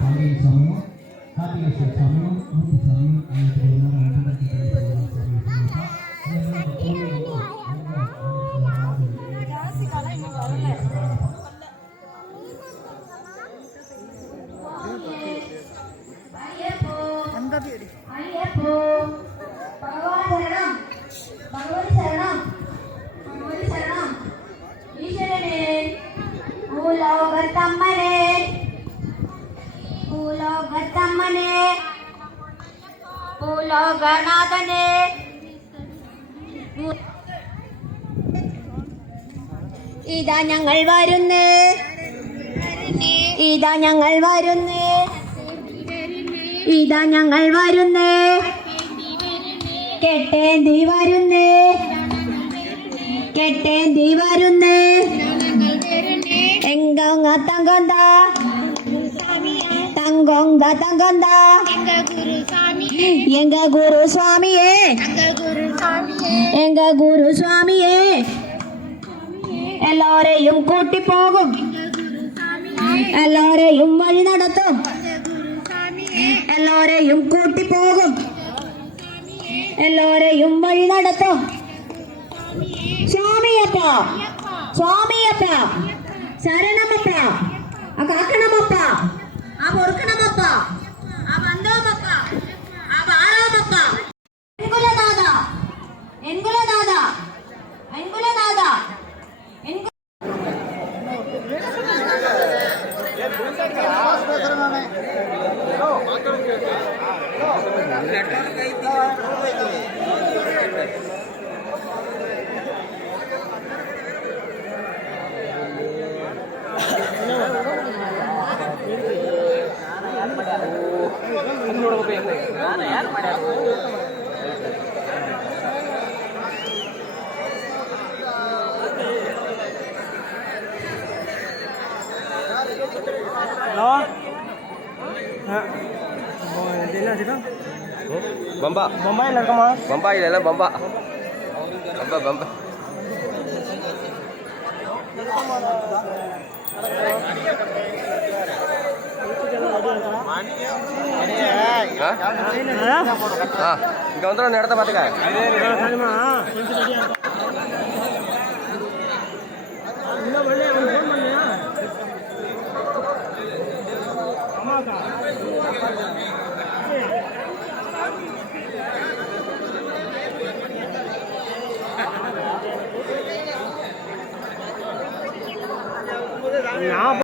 பாண்டியன் சாமியும் கார்த்திகேஸ்வர சாமியும் மூர்த்தி சாமியும் ഗണാഥനെ ഇതാ ഞങ്ങൾ വരുന്നേ, ഇതാ ഞങ്ങൾ വരുന്നേ, ഇതാ ഞങ്ങൾ വരുന്നേ, കെട്ടേന്തി വരുന്നേ, കെട്ടേന്തി വരുന്നേ, എങ്കൊങ്ങ തങ്കൊന്ത தங்கொங்க தங்கொந்த எங்க குரு சுவாமியே, எங்க குரு சுவாமியே, எல்லாரையும் கூட்டி போகும், எல்லாரையும் வழி நடத்தும், எல்லாரையும் கூட்டி போகும், எல்லாரையும் வழி நடத்தும். சுவாமியப்பா, சுவாமியப்பா, சரணமப்பா, காக்கணமப்பா, பொறுக்கணமப்பா, வந்தோமப்பா, ஆரோமப்பா, என்குலநாதா, என்குலநாதா, என்குலநாதா, பம்பா பம்பாயில் இருக்கமா? பம்பாயில் எல்லாம் பம்பா பம்பா பம்பா இங்கே வந்துடும் இடத்த பார்த்துக்க. நான்